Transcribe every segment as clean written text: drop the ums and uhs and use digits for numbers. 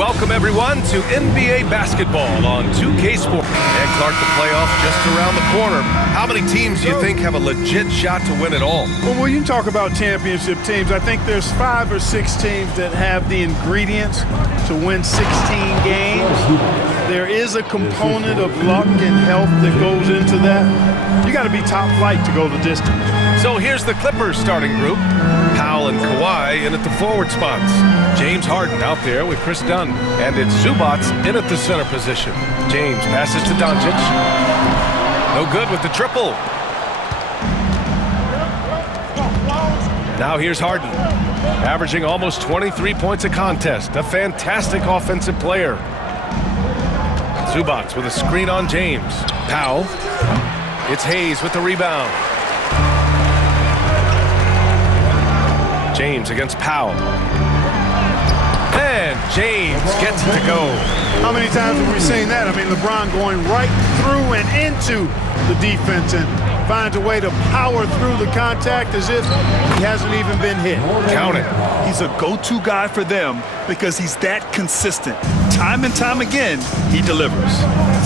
Welcome everyone to NBA basketball on 2K Sports. And Clark, the playoff just around the corner. How many teams do you think have a legit shot to win it all? Well, when you talk about championship teams, I think there's 5 or 6 teams that have the ingredients to win 16 games. There is a component of luck and health that goes into that. You got to be top flight to go the distance. So here's the Clippers starting group. Powell and Kawhi in at the forward spots. James Harden out there with Chris Dunn. And it's Zubac in at the center position. James passes to Doncic. No good with the triple. Now here's Harden, averaging almost 23 points a contest. A fantastic offensive player. Zubac with a screen on James. Powell. It's Hayes with the rebound. James against Powell. And James gets it to go. How many times have we seen that? I mean, LeBron going right through and into the defense and finds a way to power through the contact as if he hasn't even been hit. Count it. He's a go-to guy for them because he's that consistent. Time and time again, he delivers.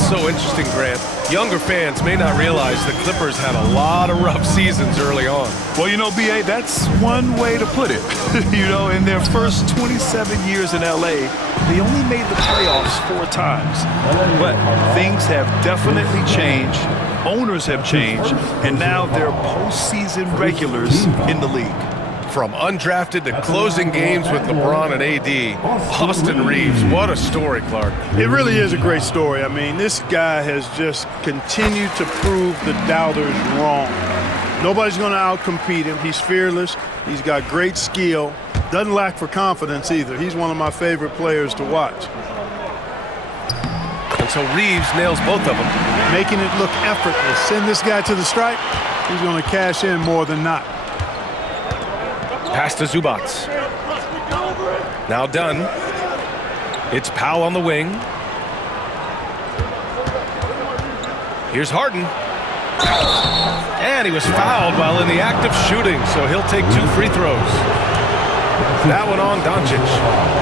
So interesting, Grant. Younger fans may not realize the Clippers had a lot of rough seasons early on. Well, you know, B.A., that's one way to put it. You know, in their first 27 years in L.A., they only made the playoffs 4 times. But things have definitely changed. Owners have changed, and now they're postseason regulars in the league. From undrafted to closing games with LeBron and AD, Austin Reeves, what a story, Clark. It really is a great story. I mean, this guy has just continued to prove the doubters wrong. Nobody's going to outcompete him. He's fearless. He's got great skill. Doesn't lack for confidence either. He's one of my favorite players to watch. And so Reeves nails both of them. Making it look effortless. Send this guy to the stripe. He's going to cash in more than not. Pass to Zubac. Now Dunn. It's Powell on the wing. Here's Harden. And he was fouled while in the act of shooting, so he'll take 2 free throws. That one on Doncic.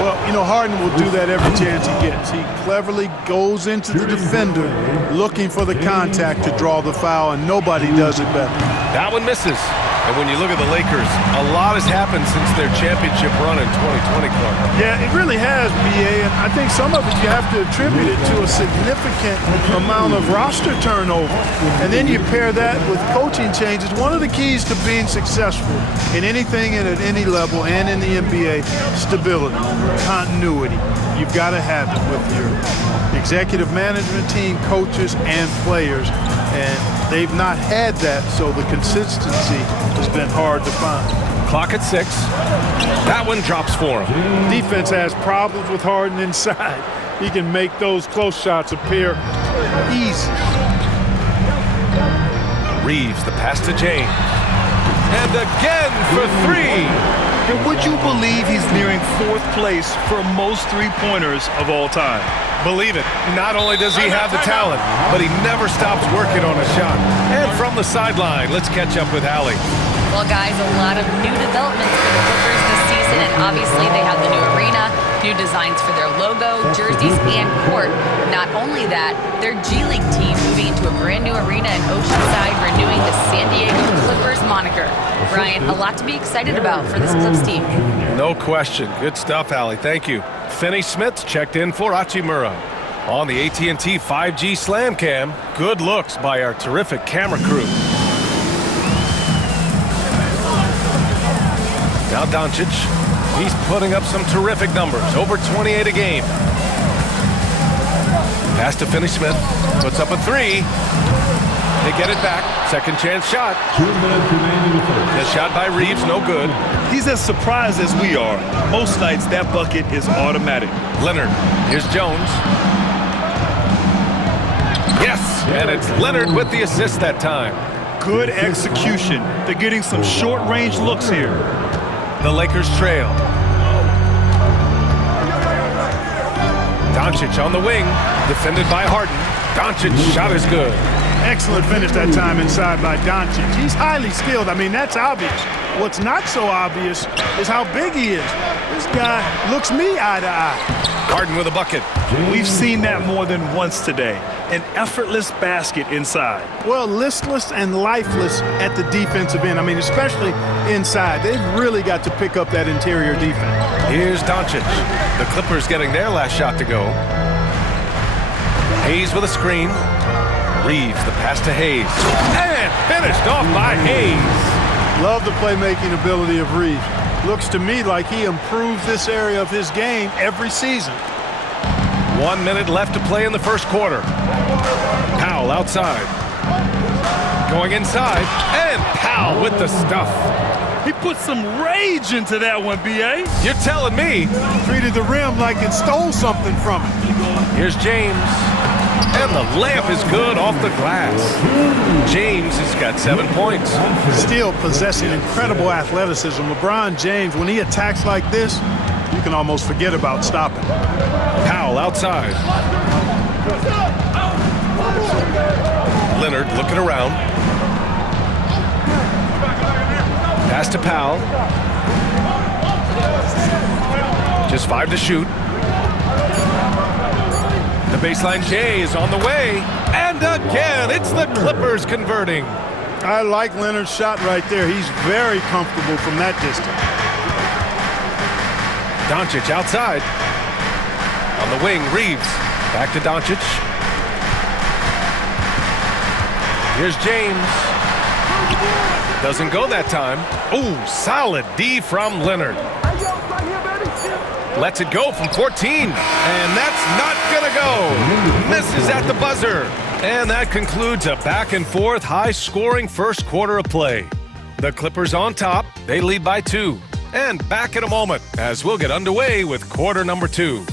Well, you know, Harden will do that every chance he gets. He cleverly goes into the defender looking for the contact to draw the foul, and nobody does it better. That one misses. And when you look at the Lakers, a lot has happened since their championship run in 2020, Clark. Yeah, it really has, B.A., and I think some of it you have to attribute it to a significant amount of roster turnover. And then you pair that with coaching changes. One of the keys to being successful in anything and at any level and in the NBA, stability, continuity. You've got to have it with your executive management team, coaches, and players. And they've not had that, so the consistency has been hard to find. Clock at 6. That one drops for him. Defense has problems with Harden inside. He can make those close shots appear easy. Reeves, the pass to James. And again for 3. And would you believe he's nearing 4th place for most 3-pointers of all time? Believe it. Not only does he have the talent, but he never stops working on a shot. And from the sideline, let's catch up with Allie. Well, guys, a lot of new developments for the Clippers this season, and obviously they have the new arena, new designs for their logo, jerseys, and court. Not only that, their G League team moving into a brand new arena in Oceanside, renewing the San Diego Clippers moniker. Brian, a lot to be excited about for this Clips team. No question. Good stuff, Allie. Thank you. Finney Smith checked in for Hachimura. On the AT&T 5G Slam Cam, good looks by our terrific camera crew. Now Doncic, he's putting up some terrific numbers, over 28 a game. Pass to Finney Smith, puts up a 3. They get it back, second chance shot. The shot by Reeves, no good. He's as surprised as we are. Most nights, that bucket is automatic. Leonard, here's Jones. Yes, and it's Leonard with the assist that time. Good execution. They're getting some short-range looks here. The Lakers trail. Doncic on the wing, defended by Harden. Doncic's shot is good. Excellent finish that time inside by Doncic. He's highly skilled. I mean, that's obvious. What's not so obvious is how big he is. This guy looks me eye to eye. Harden with a bucket. We've seen that more than once today. An effortless basket inside. Well, listless and lifeless at the defensive end. I mean, especially inside. They've really got to pick up that interior defense. Here's Doncic. The Clippers getting their last shot to go. Hayes with a screen. Reeves the pass to Hayes. And finished off by Hayes. Love the playmaking ability of Reeves. Looks to me like he improves this area of his game every season. 1 minute left to play in the first quarter. Powell outside. Going inside. And Powell with the stuff. He put some rage into that one, B.A. You're telling me. Treated the rim like it stole something from him. Here's James. And the layup is good off the glass. James has got 7 points. Still possessing incredible athleticism. LeBron James, when he attacks like this, you can almost forget about stopping. Powell outside. Leonard looking around. Pass to Powell. Just 5 to shoot. The baseline J is on the way. And again, it's the Clippers converting. I like Leonard's shot right there. He's very comfortable from that distance. Doncic outside. On the wing, Reeves. Back to Doncic. Here's James. Doesn't go that time. Ooh, solid D from Leonard. Lets it go from 14. And that's not gonna go. Misses at the buzzer. And that concludes a back-and-forth, high-scoring first quarter of play. The Clippers on top. They lead by 2. And back in a moment as we'll get underway with quarter number 2.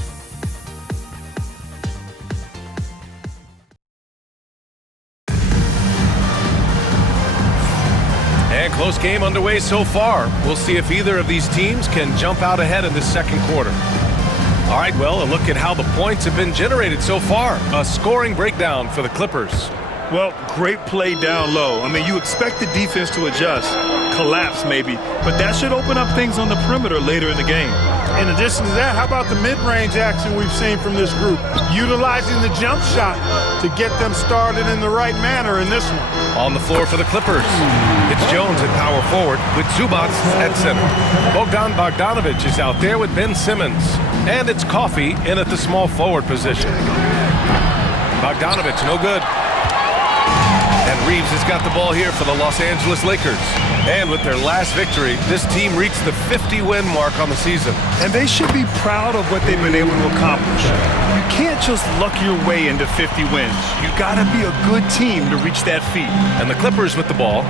And close game underway so far. We'll see if either of these teams can jump out ahead in the second quarter. All right, well, a look at how the points have been generated so far. A scoring breakdown for the Clippers. Well, great play down low. I mean, you expect the defense to adjust, collapse maybe, but that should open up things on the perimeter later in the game. In addition to that, how about the mid-range action we've seen from this group? Utilizing the jump shot to get them started in the right manner in this one. On the floor for the Clippers, it's Jones at power forward with Zubac at center. Bogdan Bogdanovic is out there with Ben Simmons. And it's Kawhi in at the small forward position. Bogdanovic, no good. And Reeves has got the ball here for the Los Angeles Lakers. And with their last victory, this team reached the 50-win mark on the season. And they should be proud of what they've been able to accomplish. You can't just luck your way into 50 wins. You gotta be a good team to reach that feat. And the Clippers with the ball.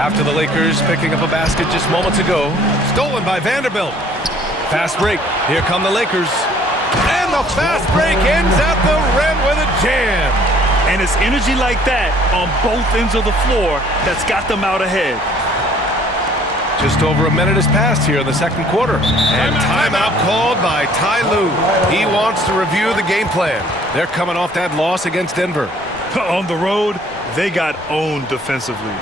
After the Lakers picking up a basket just moments ago. Stolen by Vanderbilt. Fast break. Here come the Lakers. And the fast break ends at the rim with a jam. And it's energy like that on both ends of the floor that's got them out ahead. Just over a minute has passed here in the second quarter. And timeout called by Ty Lue. He wants to review the game plan. They're coming off that loss against Denver. On the road, they got owned defensively.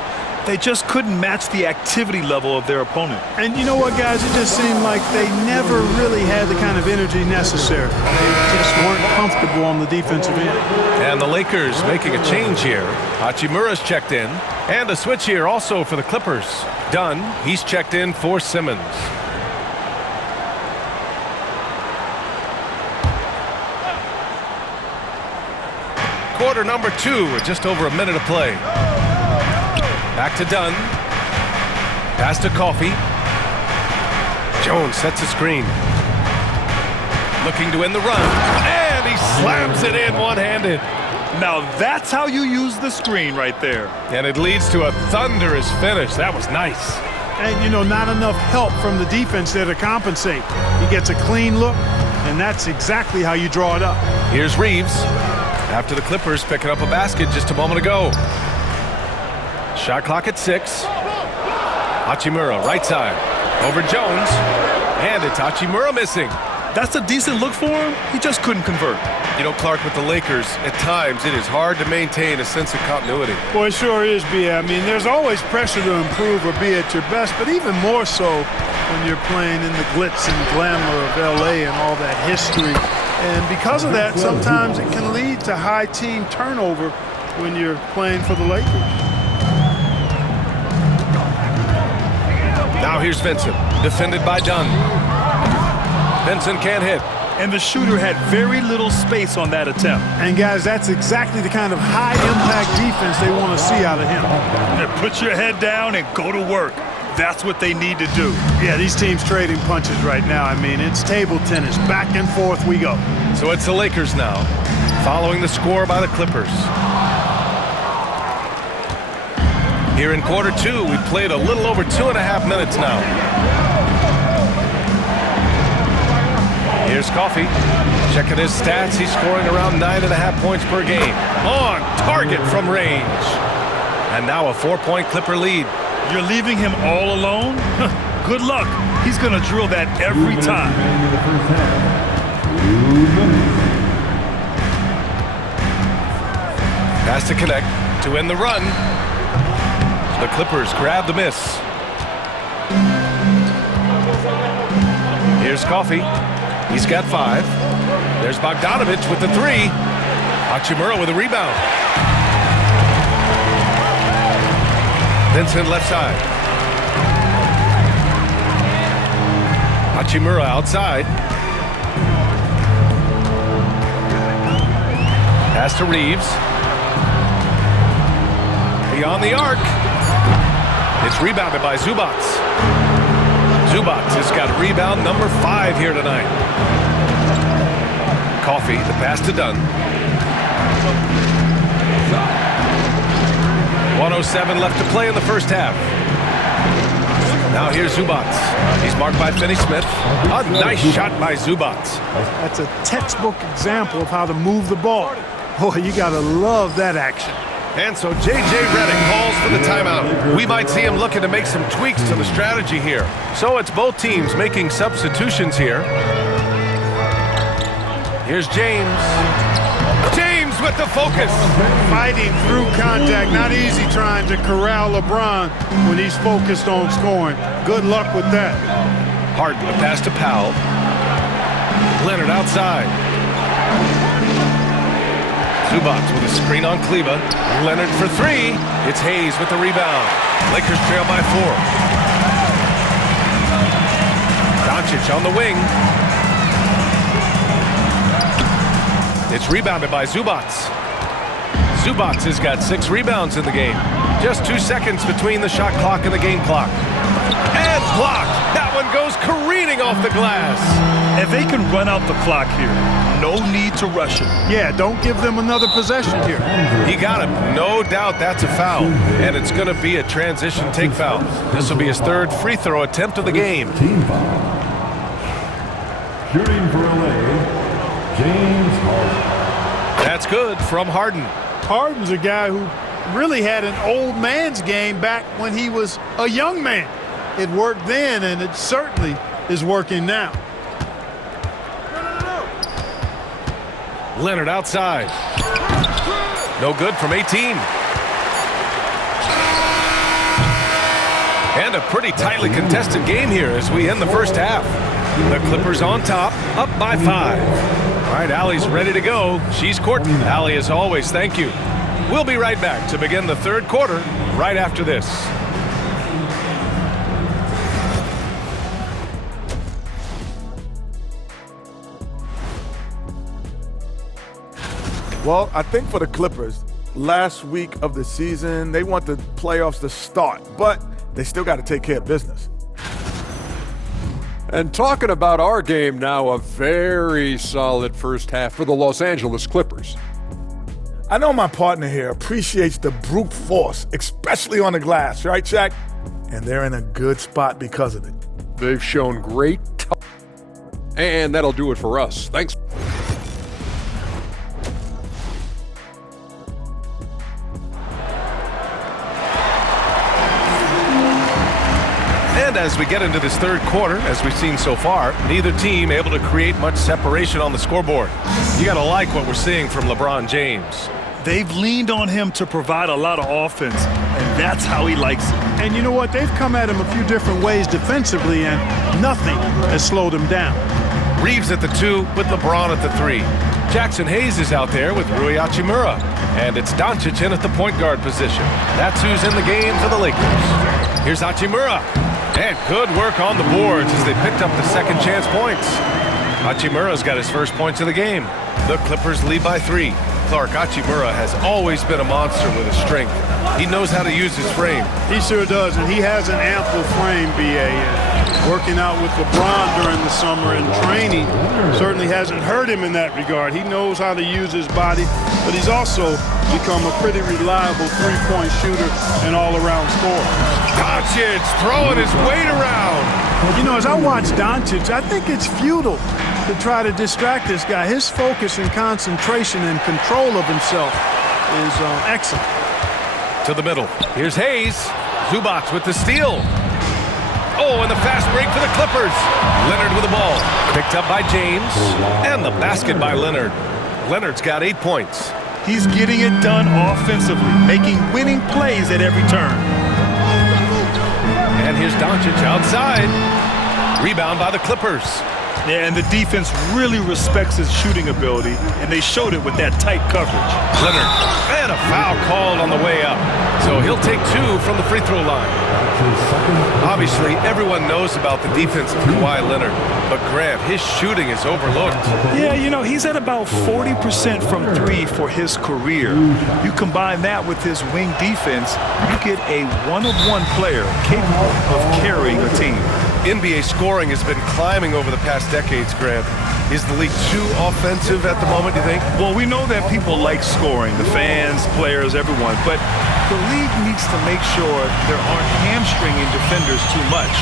They just couldn't match the activity level of their opponent. And you know what, guys? It just seemed like they never really had the kind of energy necessary. They just weren't comfortable on the defensive end. And the Lakers making a change here. Hachimura's checked in. And a switch here also for the Clippers. Dunn, he's checked in for Simmons. Quarter number 2 with just over a minute of play. Back to Dunn. Pass to Kawhi. Jones sets a screen. Looking to win the run. And he slams it in one-handed. Now that's how you use the screen right there. And it leads to a thunderous finish. That was nice. And, you know, not enough help from the defense there to compensate. He gets a clean look, and that's exactly how you draw it up. Here's Reeves. After the Clippers picking up a basket just a moment ago. Shot clock at 6. Hachimura, right side. Over Jones. And it's Hachimura missing. That's a decent look for him. He just couldn't convert. You know, Clark, with the Lakers, at times it is hard to maintain a sense of continuity. Well, it sure is, B.A. I mean, there's always pressure to improve or be at your best, but even more so when you're playing in the glitz and glamour of L.A. and all that history And because of that, sometimes it can lead to high team turnover when you're playing for the Lakers. Now here's Vincent, defended by Dunn. Vincent can't hit. And the shooter had very little space on that attempt. And guys, that's exactly the kind of high-impact defense they want to see out of him. Put your head down and go to work. That's what they need to do. Yeah, these teams trading punches right now. I mean, it's table tennis. Back and forth we go. So it's the Lakers now, following the score by the Clippers. Here in quarter two, we played a little over 2.5 minutes now. Here's Coffey. Checking his stats, he's scoring around 9.5 points per game. On target from range. And now a 4-point Clipper lead. You're leaving him all alone? Good luck. He's going to drill that every time. Pass to connect to end the run. The Clippers grab the miss. Here's Coffey. He's got 5. There's Bogdanovich with the 3. Hachimura with a rebound. Vincent left side. Hachimura outside. Pass to Reeves. Beyond the arc. It's rebounded by Zubac. Zubac has got rebound number 5 here tonight. Coffey, the pass to Dunn. 1:07 left to play in the first half. Now here's Zubac. He's marked by Finney-Smith. A nice shot by Zubac. That's a textbook example of how to move the ball. Boy, you got to love that action. And so J.J. Redick calls for the timeout. We might see him looking to make some tweaks to the strategy here. So it's both teams making substitutions here. Here's James. James with the focus. Fighting through contact. Not easy trying to corral LeBron when he's focused on scoring. Good luck with that. Harden, a pass to Powell. Leonard outside. Zubac with a screen on Kleba. Leonard for 3. It's Hayes with the rebound. Lakers trail by 4. Doncic on the wing. It's rebounded by Zubac. Zubac has got 6 rebounds in the game. Just 2 seconds between the shot clock and the game clock. And blocked. That one goes careening off the glass. And they can run out the clock here. No need to rush it. Yeah, don't give them another possession here. He got him. No doubt that's a foul. And it's going to be a transition take foul. This will be his 3rd free throw attempt of the game. Team foul. Shooting for LA, James Harden. That's good from Harden. Harden's a guy who really had an old man's game back when he was a young man. It worked then, and it certainly is working now. Leonard outside. No good from 18. And a pretty tightly contested game here as we end the first half. The Clippers on top, up by 5. All right, Allie's ready to go. She's courting. Allie, as always, thank you. We'll be right back to begin the 3rd quarter right after this. Well, I think for the Clippers, last week of the season, they want the playoffs to start, but they still got to take care of business. And talking about our game now, a very solid first half for the Los Angeles Clippers. I know my partner here appreciates the brute force, especially on the glass, right, Shaq? And they're in a good spot because of it. They've shown great and that'll do it for us. Thanks. And as we get into this 3rd quarter, as we've seen so far, neither team able to create much separation on the scoreboard. You got to like what we're seeing from LeBron James. They've leaned on him to provide a lot of offense, and that's how he likes it. And you know what? They've come at him a few different ways defensively, and nothing has slowed him down. Reeves at the 2 with LeBron at the 3. Jackson Hayes is out there with Rui Hachimura. And it's Doncic in at the point guard position. That's who's in the game for the Lakers. Here's Hachimura. And good work on the boards as they picked up the second chance points. Hachimura's got his first points of the game. The Clippers lead by 3. Clark, Hachimura has always been a monster with his strength. He knows how to use his frame. He sure does, and he has an ample frame, B.A. Working out with LeBron during the summer and training certainly hasn't hurt him in that regard. He knows how to use his body, but he's also become a pretty reliable three-point shooter and all-around scorer. Doncic throwing his weight around. You know, as I watch Doncic, I think it's futile to try to distract this guy. His focus and concentration and control of himself is excellent. To the middle. Here's Hayes. Zubac with the steal. Oh, and the fast break for the Clippers. Leonard with the ball. Picked up by James. And the basket by Leonard. Leonard's got 8 points. He's getting it done offensively, making winning plays at every turn. And here's Doncic outside. Rebound by the Clippers. Yeah, and the defense really respects his shooting ability, and they showed it with that tight coverage. Leonard, and a foul called on the way up. So he'll take 2 from the free throw line. Obviously, everyone knows about the defense of Kawhi Leonard, but Grant, his shooting is overlooked. Yeah, you know, he's at about 40% from 3 for his career. You combine that with his wing defense, you get a one-of-one player capable of carrying a team. NBA scoring has been climbing over the past decades, Grant. Is the league too offensive at the moment, do you think? Well, we know that people like scoring, the fans, players, everyone, but the league needs to make sure there aren't hamstringing defenders too much.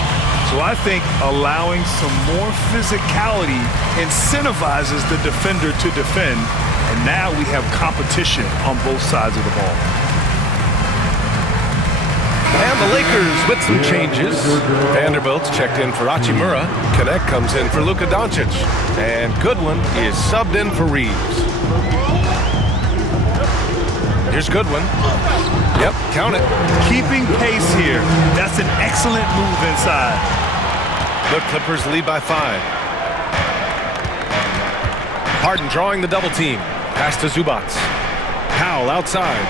So I think allowing some more physicality incentivizes the defender to defend, and now we have competition on both sides of the ball. And the Lakers with some changes. Vanderbilt's checked in for Hachimura. Connect comes in for Luka Doncic. And Goodwin is subbed in for Reeves. Here's Goodwin. Yep, count it. Keeping pace here. That's an excellent move inside. The Clippers lead by 5. Harden drawing the double team. Pass to Zubac. Powell outside.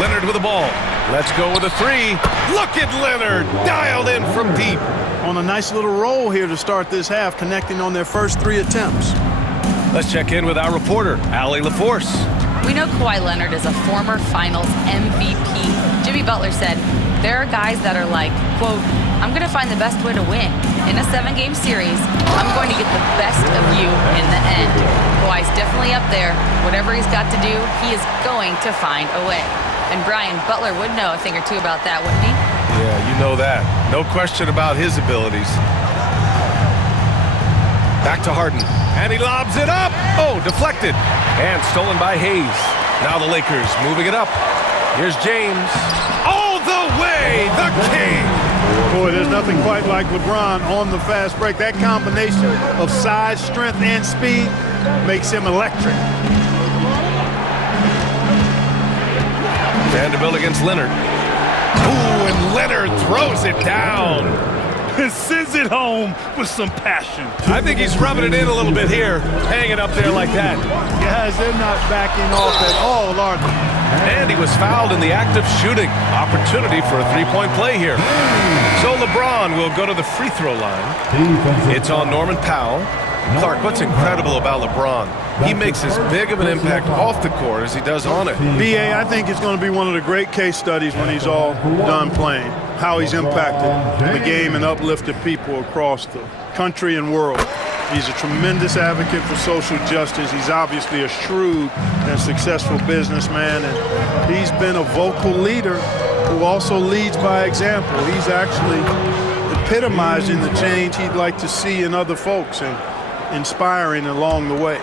Leonard with the ball. Let's go with a 3. Look at Leonard, dialed in from deep. On a nice little roll here to start this half, connecting on their first 3 attempts. Let's check in with our reporter, Allie LaForce. We know Kawhi Leonard is a former Finals MVP. Jimmy Butler said, there are guys that are like, quote, I'm going to find the best way to win. In a 7-game series, I'm going to get the best of you in the end. Kawhi's definitely up there. Whatever he's got to do, he is going to find a way. And Brian, Butler would know a thing or two about that, wouldn't he? Yeah, you know that. No question about his abilities. Back to Harden. And he lobs it up. Oh, deflected. And stolen by Hayes. Now the Lakers moving it up. Here's James. All the way, the king. Boy, there's nothing quite like LeBron on the fast break. That combination of size, strength, and speed makes him electric. Vanderbilt against Leonard. Ooh, and Leonard throws it down. And sends it home with some passion. I think he's rubbing it in a little bit here, hanging up there like that. Guys, they're not backing off at all, are they? And he was fouled in the act of shooting. Opportunity for a 3-point play here. So LeBron will go to the free throw line. It's on Norman Powell. Clark, what's incredible about LeBron? He makes as big of an impact off the court as he does on it. B.A., I think it's going to be one of the great case studies when he's all done playing, how he's impacted the game and uplifted people across the country and world. He's a tremendous advocate for social justice. He's obviously a shrewd and successful businessman, and he's been a vocal leader who also leads by example. He's actually epitomizing the change he'd like to see in other folks and inspiring along the way.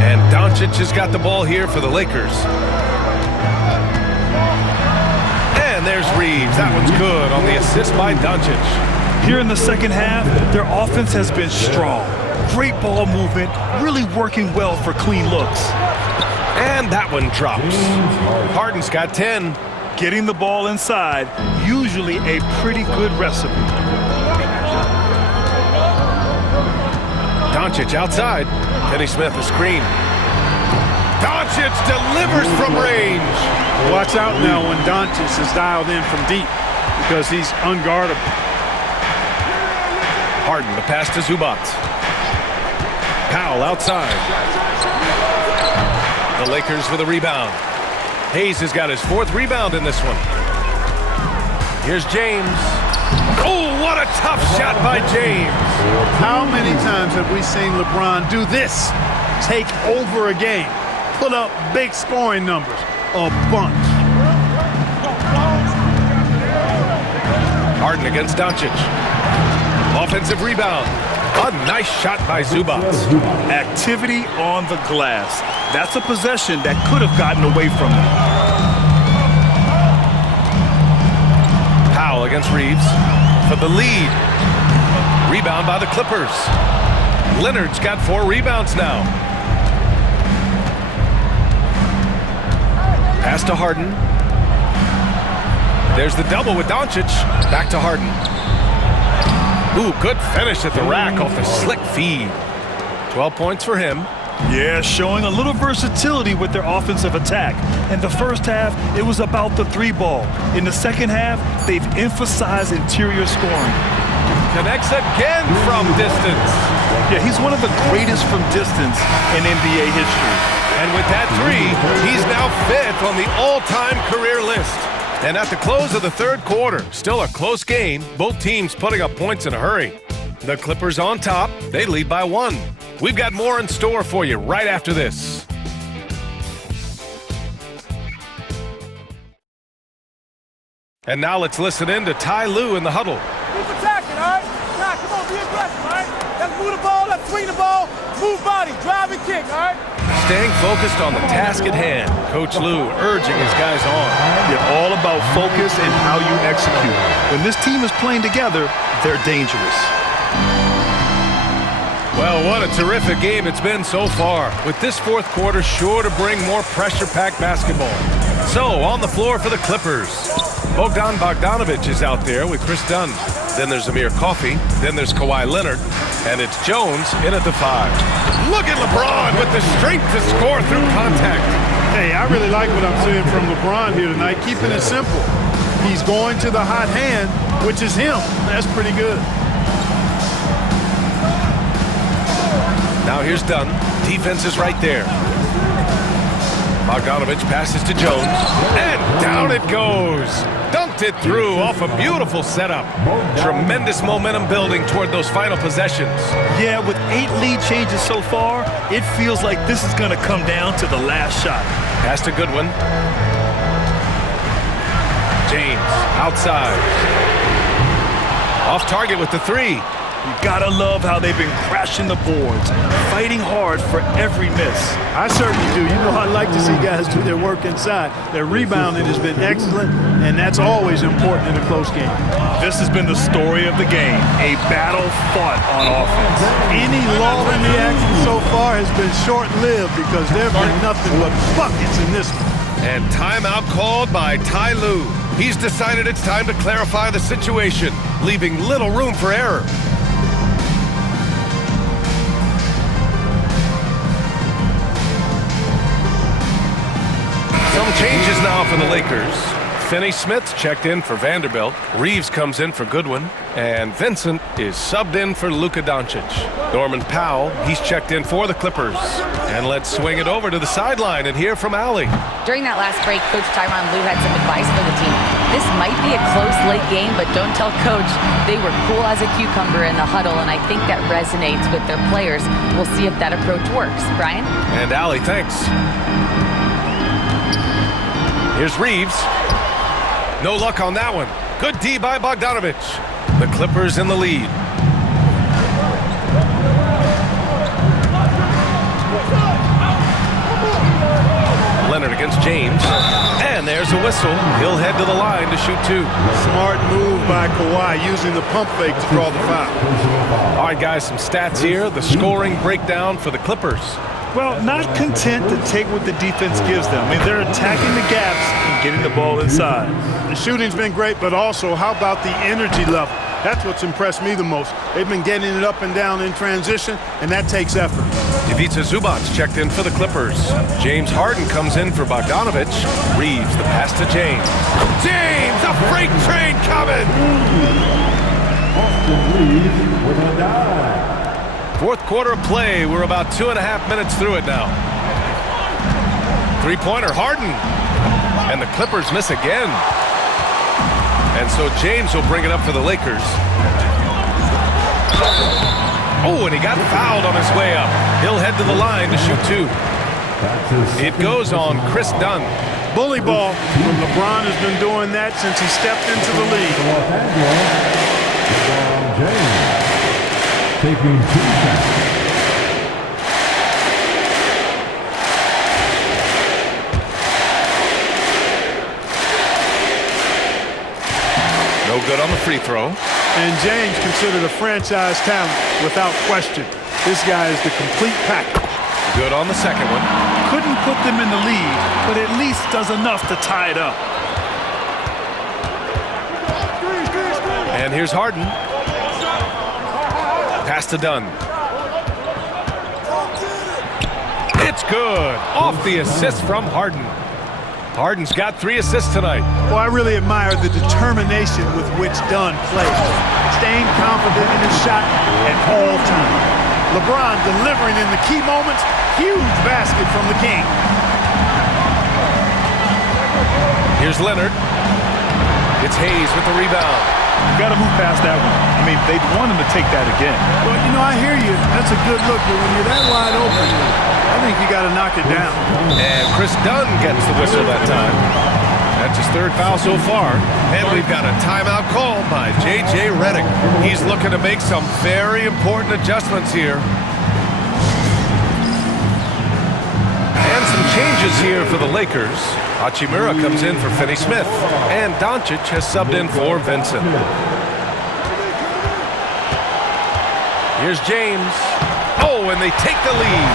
And Doncic has got the ball here for the Lakers. And there's Reeves. That one's good on the assist by Doncic. Here in the second half, their offense has been strong. Great ball movement, really working well for clean looks. And that one drops. Harden's got 10. Getting the ball inside, usually a pretty good recipe. Doncic outside. Finney Smith a screen. Doncic delivers from range. Watch out now when Doncic is dialed in from deep because he's unguardable. Harden, the pass to Zubac. Powell outside. The Lakers with a rebound. Hayes has got his 4th rebound in this one. Here's James. Oh, what a tough shot by James. How many times have we seen LeBron do this? Take over a game. Put up big scoring numbers. A bunch. Harden against Doncic. Offensive rebound. A nice shot by Zubac. Activity on the glass. That's a possession that could have gotten away from them. Powell against Reeves for the lead. Rebound by the Clippers. Leonard's got 4 rebounds now. Pass to Harden. There's the double with Doncic. Back to Harden. Ooh, good finish at the rack off the slick feed. 12 points for him. Yeah, showing a little versatility with their offensive attack. In the first half, it was about the 3-ball. In the second half, they've emphasized interior scoring. Connects again from distance. Yeah, he's one of the greatest from distance in NBA history. And with that 3, he's now 5th on the all-time career list. And at the close of the 3rd quarter, still a close game, both teams putting up points in a hurry. The Clippers on top, they lead by 1. We've got more in store for you right after this. And now let's listen in to Ty Lue in the huddle. Keep attacking, all right? Now, come on, be aggressive, all right? Let's move the ball, let's swing the ball, move body, drive and kick, all right? Staying focused on the task at hand. Coach Lue urging his guys on. They're all about focus and how you execute. When this team is playing together, they're dangerous. Well, what a terrific game it's been so far, with this 4th quarter sure to bring more pressure-packed basketball. So, on the floor for the Clippers, Bogdan Bogdanovic is out there with Chris Dunn. Then there's Amir Coffey. Then there's Kawhi Leonard. And it's Jones in at the 5. Look at LeBron with the strength to score through contact. Hey, I really like what I'm seeing from LeBron here tonight, keeping it simple. He's going to the hot hand, which is him. That's pretty good. Now here's Dunn. Defense is right there. Bogdanovic passes to Jones. And down it goes. Dunked it through off a beautiful setup. Tremendous momentum building toward those final possessions. Yeah, with 8 lead changes so far, it feels like this is going to come down to the last shot. Pass to Goodwin. James outside. Off target with the 3. You gotta love how they've been crashing the boards, fighting hard for every miss. I certainly do. You know, I like to see guys do their work inside. Their rebounding has been excellent, and that's always important in a close game. This has been the story of the game, a battle fought on offense. Any lull in the action so far has been short-lived because there have been nothing but buckets in this one. And timeout called by Ty Lue. He's decided it's time to clarify the situation, leaving little room for error. Some changes now for the Lakers. Finney Smith checked in for Vanderbilt. Reeves comes in for Goodwin. And Vincent is subbed in for Luka Doncic. Norman Powell, he's checked in for the Clippers. And let's swing it over to the sideline and hear from Allie. During that last break, Coach Tyronn Lue had some advice for the team. This might be a close late game, but don't tell Coach. They were cool as a cucumber in the huddle, and I think that resonates with their players. We'll see if that approach works. Brian? And Allie, thanks. Here's Reeves. No luck on that one. Good D by Bogdanovic. The Clippers in the lead. Leonard against James. And there's a whistle. He'll head to the line to shoot 2. Smart move by Kawhi, using the pump fake to draw the foul. All right, guys, some stats here. The scoring breakdown for the Clippers. Well, not content to take what the defense gives them. I mean, they're attacking the gaps and getting the ball inside. The shooting's been great, but also, how about the energy level? That's what's impressed me the most. They've been getting it up and down in transition, and that takes effort. Ivica Zubac checked in for the Clippers. James Harden comes in for Bogdanovich. Reeves the pass to James. James, a freight train coming! Fourth quarter of play. We're about 2.5 minutes through it now. Three-pointer, Harden. And the Clippers miss again. And so James will bring it up for the Lakers. Oh, and he got fouled on his way up. He'll head to the line to shoot two. It goes on Chris Dunn. Bully ball. LeBron has been doing that since he stepped into the league. James taking 2 shots. No good on the free throw. And James considered a franchise talent without question. This guy is the complete package. Good on the second one. Couldn't put them in the lead, but at least does enough to tie it up. And here's Harden. Pass to Dunn. It's good. Off the assist from Harden. Harden's got 3 assists tonight. Well, I really admire the determination with which Dunn plays. Staying confident in his shot at all times. LeBron delivering in the key moments. Huge basket from the King. Here's Leonard. It's Hayes with the rebound. You got to move past that one. I mean, they'd want him to take that again. Well, you know, I hear you. That's a good look, but when you're that wide open, I think you got to knock it down. And Chris Dunn gets the whistle that time. That's his 3rd foul so far. And we've got a timeout called by J.J. Redick. He's looking to make some very important adjustments here. And some changes here for the Lakers. Hachimura comes in for Finney Smith. And Doncic has subbed in for Vincent. Here's James. Oh, and they take the lead.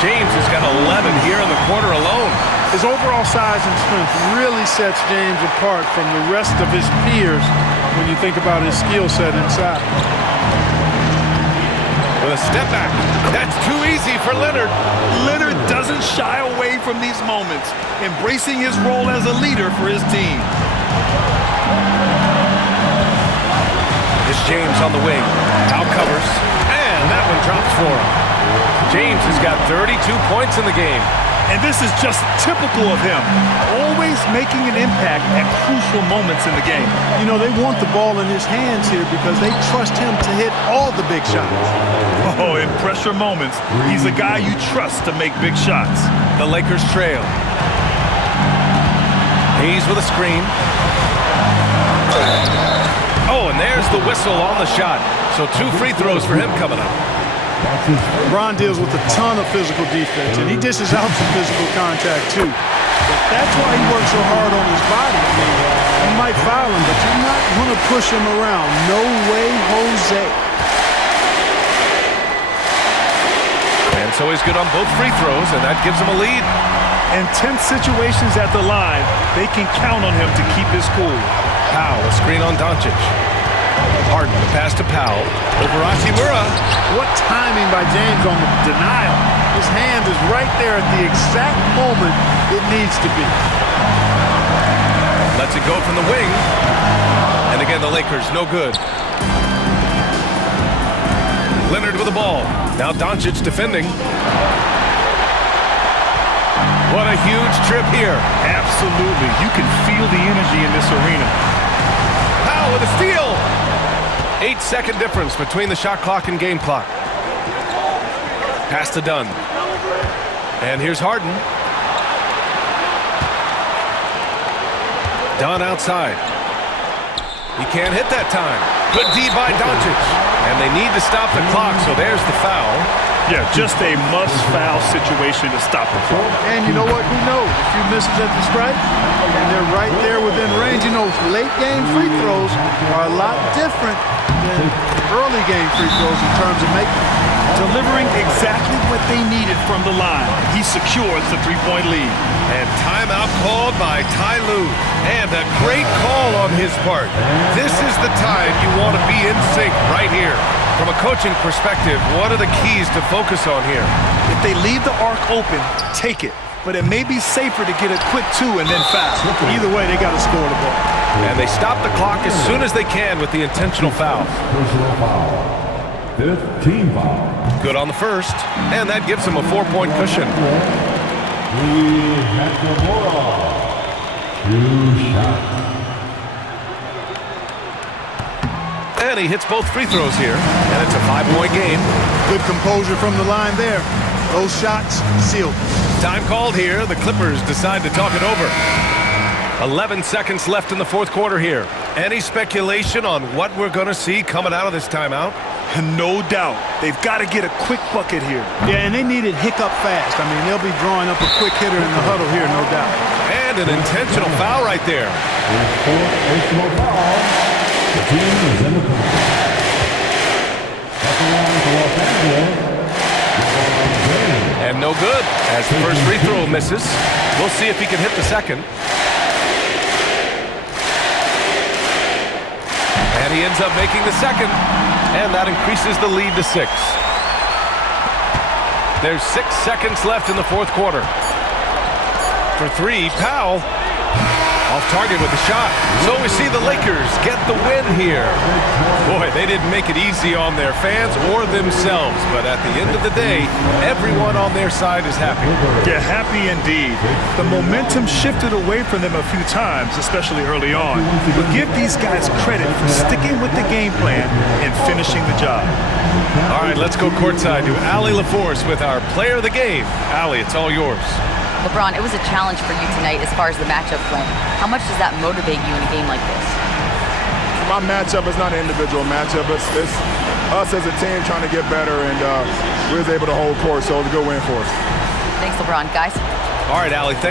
James has got 11 here in the quarter alone. His overall size and strength really sets James apart from the rest of his peers when you think about his skill set inside. With a step back. That's too easy for Leonard. Leonard doesn't shy away from these moments, embracing his role as a leader for his team. It's James on the wing. Out covers. And that one drops for him. James has got 32 points in the game. And this is just typical of him, always making an impact at crucial moments in the game. You know, they want the ball in his hands here because they trust him to hit all the big shots. Oh, in pressure moments, he's a guy you trust to make big shots. The Lakers trail. Hayes with a screen. Oh, and there's the whistle on the shot. So 2 free throws for him coming up. LeBron deals with a ton of physical defense, and he dishes out some physical contact, too. But that's why he works so hard on his body. I mean, you might foul him, but you're not going to push him around. No way, Jose. And so he's good on both free throws, and that gives him a lead. In tense situations at the line, they can count on him to keep his cool. Powell, a screen on Doncic. Harden, the pass to Powell. Over Hachimura. What timing by James on the denial. His hand is right there at the exact moment it needs to be. Lets it go from the wing. And again, the Lakers, no good. Leonard with the ball. Now Doncic defending. What a huge trip here. Absolutely. You can feel the energy in this arena. Powell with a steal. 8-second difference between the shot clock and game clock. Pass to Dunn. And here's Harden. Dunn outside. He can't hit that time. Good D by Doncic. And they need to stop the clock, so there's the foul. Yeah, just a must-foul situation to stop the clock. And you know what? Who knows? A few misses at the stripe, and they're right there within range. You know, late-game free throws are a lot different than than early game free throws in terms of making. Delivering exactly what they needed from the line. He secures the three-point lead. And timeout called by Ty Lue. And a great call on his part. This is the time you want to be in sync right here. From a coaching perspective, what are the keys to focus on here? If they leave the arc open, take it. But it may be safer to get a quick two and then foul. Either way, they got to score the ball. And they stop the clock as soon as they can with the intentional foul. Personal foul. 5th team foul. Good on the first, and that gives them a 4-point cushion. We have the ball. 2 shots. And he hits both free throws here, and it's a 5-point game. Good composure from the line there. Those shots sealed. Time called here. The Clippers decide to talk it over. 11 seconds left in the fourth quarter here. Any speculation on what we're going to see coming out of this timeout? No doubt. They've got to get a quick bucket here. Yeah, and they need it hiccup fast. I mean, they'll be drawing up a quick hitter in the huddle here, no doubt. And an intentional foul right there. With 4th personal foul, the team is in the corner. Second line for Los Angeles. And no good, as the first free throw misses. We'll see if he can hit the second. And he ends up making the second, and that increases the lead to 6. There's 6 seconds left in the fourth quarter. For 3, Powell off target with the shot. So we see the Lakers get the win here. Boy, they didn't make it easy on their fans or themselves, but at the end of the day, everyone on their side is happy. Yeah, happy indeed. The momentum shifted away from them a few times, especially early on. But give these guys credit for sticking with the game plan and finishing the job. All right, let's go courtside to Allie LaForce with our player of the game. Allie, it's all yours. LeBron, it was a challenge for you tonight as far as the matchup went. How much does that motivate you in a game like this? My matchup is not an individual matchup. It's us as a team trying to get better, and we was able to hold court, so it was a good win for us. Thanks, LeBron. Guys? All right, Allie, thank you.